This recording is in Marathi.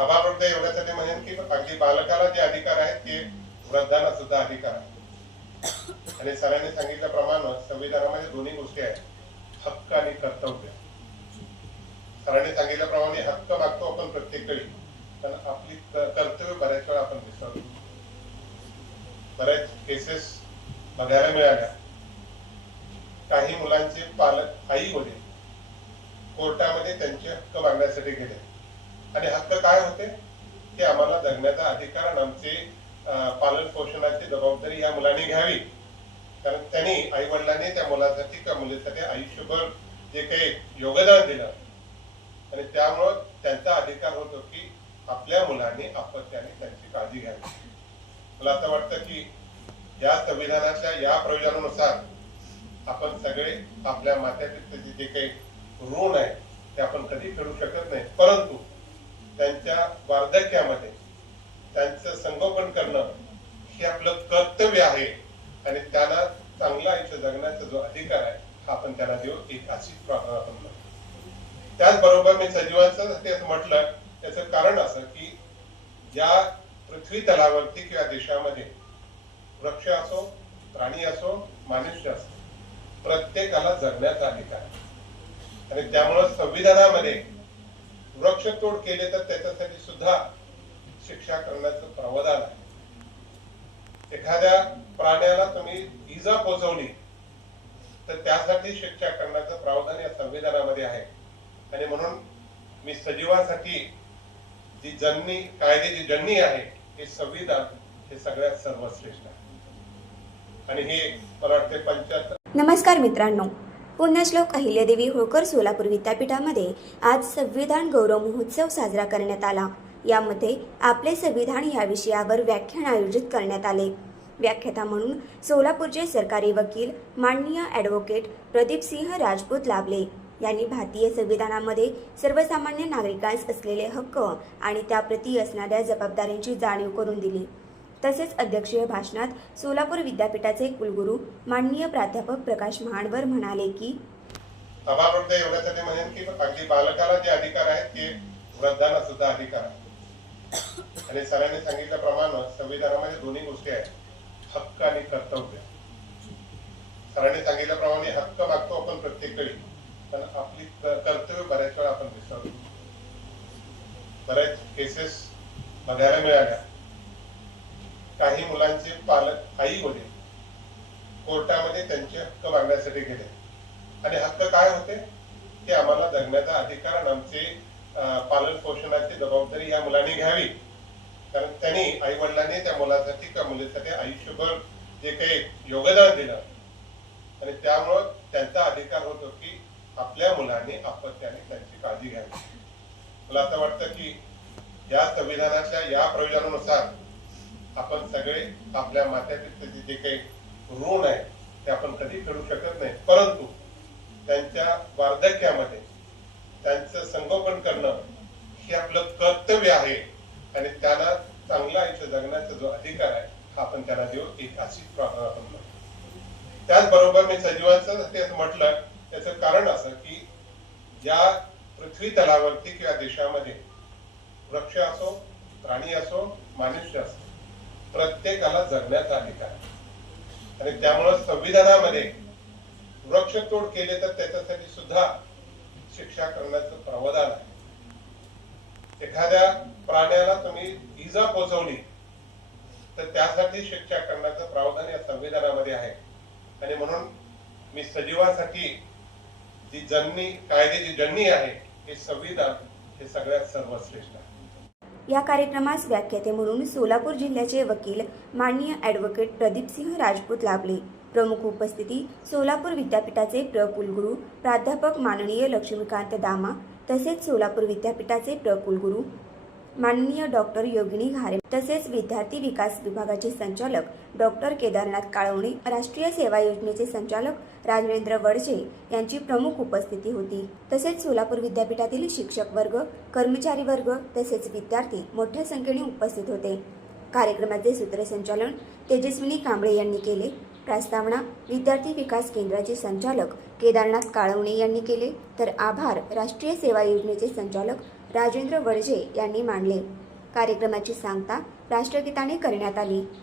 सभावृद्ध एवढ्यासाठी म्हणेन की अगदी बालकाला जे अधिकार आहेत ते वृद्धांना सुद्धा अधिकार आहेत. आणि सरांनी सांगितल्याप्रमाणे संविधानामध्ये दोन्ही गोष्टी आहेत. हक्क आणि कर्तव्य. सरांनी सांगितल्याप्रमाणे हक्क मागतो आपण प्रत्येक वेळी पण आपली कर्तव्य बऱ्याच वेळा आपण विसरतो. बऱ्याच केसेस बघायला मिळाल्या. काही मुलांचे पालक आई वडील कोर्टामध्ये त्यांचे हक्क मागण्यासाठी गेले. आणि हक्क काय होते? की आम्हाला जगण्याचा अधिकार आणि आमचे पालन पोषणाची जबाबदारी या मुलांनी घ्यावी. कारण त्यांनी आई वडिलांनी त्या मुलासाठी किंवा मुलीसाठी आयुष्यभर जे काही योगदान दिलं. आणि त्यामुळं त्यांचा अधिकार होतो की आपल्या मुलांनी अपत्याने त्यांची काळजी घ्यावी. मला असं वाटतं की या संविधानाच्या या प्रयोजनानुसार आपण सगळे आपल्या मात्या जे काही ऋण आहे ते आपण कधी फेडू शकत नाही. परंतु त्यांच्या वार्धक्यामध्ये त्यांचं संगोपन करणं हे आपलं कर्तव्य आहे आणि त्यांना चांगलं आयुष्य जगण्याचा जो अधिकार आहे हा आपण त्याला देऊ एक अशी प्रार्थना आपण करू. त्याचबरोबर मी सजीवांचं म्हटलं त्याचं कारण असं की या पृथ्वी तलावरती किंवा देशामध्ये वृक्ष असो प्राणी असो मनुष्य असो प्रत्येकाला जगण्याचा अधिकार आहे आणि त्यामुळं संविधानामध्ये वृक्षतोड केले तर त्याच्यासाठी सुद्धा शिक्षा करण्याचं प्रावधान आहे. एखाद्या प्राण्याला तुम्ही इजा पोचवली तर त्यासाठी शिक्षा करण्याचं प्रावधान या संविधानामध्ये आहे. आणि म्हणून मी सजीवासाठी जी जननी कायद्याची जननी आहे हे संविधान हे सगळ्यात सर्वश्रेष्ठ आहे. आणि हे मला वाटते पंच्याहत्तर नमस्कार मित्रांनो. पुण्यश्लोक अहिल्यादेवी होळकर सोलापूर विद्यापीठामध्ये आज संविधान गौरव महोत्सव साजरा करण्यात आला. यामध्ये आपले संविधान या विषयावर व्याख्यान आयोजित करण्यात आले. व्याख्याता म्हणून सोलापूरचे सरकारी वकील माननीय ॲडव्होकेट प्रदीपसिंह राजपूत लाभले. यांनी भारतीय संविधानामध्ये सर्वसामान्य नागरिकांस असलेले हक्क आणि त्याप्रती असणाऱ्या जबाबदाऱ्यांची जाणीव करून दिली. तसेच अध्यक्षीय भाषणात सोलापूर विद्यापीठाचे कुलगुरू माननीय प्राध्यापक प्रकाश महाडवर म्हणाले की सभावृद्ध एवढ्यासाठी म्हणेन की अगदी बालकाला जे अधिकार आहेत ते वृद्धांना सुद्धा अधिकार आहेत. आणि सरांनी सांगितल्याप्रमाणे संविधानामध्ये दोन्ही गोष्टी आहेत हक्क आणि कर्तव्य. सरांनी सांगितल्याप्रमाणे हक्क मागतो आपण प्रत्येक वेळी पण आपली कर्तव्य बऱ्याच वेळा आपण विसरतो. बऱ्याच केसेस बघायला मिळाल्या. काही मुलांचे पालक आई वडील कोर्टामध्ये त्यांचे हक्क मागण्यासाठी गेले. आणि हक्क काय होते? ते आम्हाला जगण्याचा अधिकार आणि आमचे पालन पोषणाची जबाबदारी या मुलांनी घ्यावी. कारण त्यांनी आई वडिलांनी त्या मुलासाठी किंवा मुलीसाठी आयुष्यभर जे काही योगदान दिलं. आणि त्यामुळं त्यांचा अधिकार होतो की आपल्या मुलांनी अपत्याने त्यांची काळजी घ्यावी. मला असं वाटतं की या संविधानाच्या या प्रयोजनानुसार आपण सगळे आपल्या मात्यापित्याचे जे काही ऋण आहे ते आपण कधी फेडू शकत नाही. परंतु त्यांच्या वार्धक्यामध्ये त्यांचं संगोपन करणं हे आपलं कर्तव्य आहे आणि त्यांना चांगलं आयुष्य जगण्याचा जो अधिकार आहे हा आपण त्यांना देऊ एक अशी प्रार्थना आपण त्याचबरोबर मी सजीवांचं ते म्हटलं त्याचं कारण असं की या पृथ्वी तलावरती किंवा देशामध्ये वृक्ष असो प्राणी असो मनुष्य असो प्रत्येकाला जगण्याचा अधिकार आणि त्यामुळं संविधानामध्ये वृक्षतोड केले तर त्याच्यासाठी सुद्धा शिक्षा करण्याचं प्रावधान आहे. एखाद्या प्राण्याला तुम्ही इजा पोचवली तर त्यासाठी शिक्षा करण्याचं प्रावधान या संविधानामध्ये आहे. आणि म्हणून मी सजीवासाठी जी जननी कायद्याची जननी आहे हे संविधान हे सगळ्यात सर्वश्रेष्ठ आहे. या कार्यक्रमास व्याख्याते म्हणून सोलापूर जिल्ह्याचे वकील माननीय ॲडव्होकेट प्रदीपसिंह राजपूत लाभले. प्रमुख उपस्थिती सोलापूर विद्यापीठाचे प्र. कुलगुरू प्राध्यापक माननीय लक्ष्मीकांत दामा तसेच सोलापूर विद्यापीठाचे प्र. कुलगुरू माननीय डॉक्टर योगिनी घारे तसेच विद्यार्थी विकास विभागाचे संचालक डॉक्टर केदारनाथ काळवणे राष्ट्रीय सेवा योजनेचे संचालक राजवेंद्र वडजे यांची प्रमुख उपस्थिती होती. तसेच सोलापूर विद्यापीठातील शिक्षक वर्ग कर्मचारी वर्ग तसेच विद्यार्थी मोठ्या संख्येने उपस्थित होते. कार्यक्रमाचे सूत्रसंचालन तेजस्विनी कांबळे यांनी केले. प्रस्तावना विद्यार्थी विकास केंद्राचे संचालक केदारनाथ काळवणे यांनी केले. तर आभार राष्ट्रीय सेवा योजनेचे संचालक राजेंद्र वडजे यांनी मांडले. कार्यक्रमाची सांगता राष्ट्रगीताने करण्यात आली.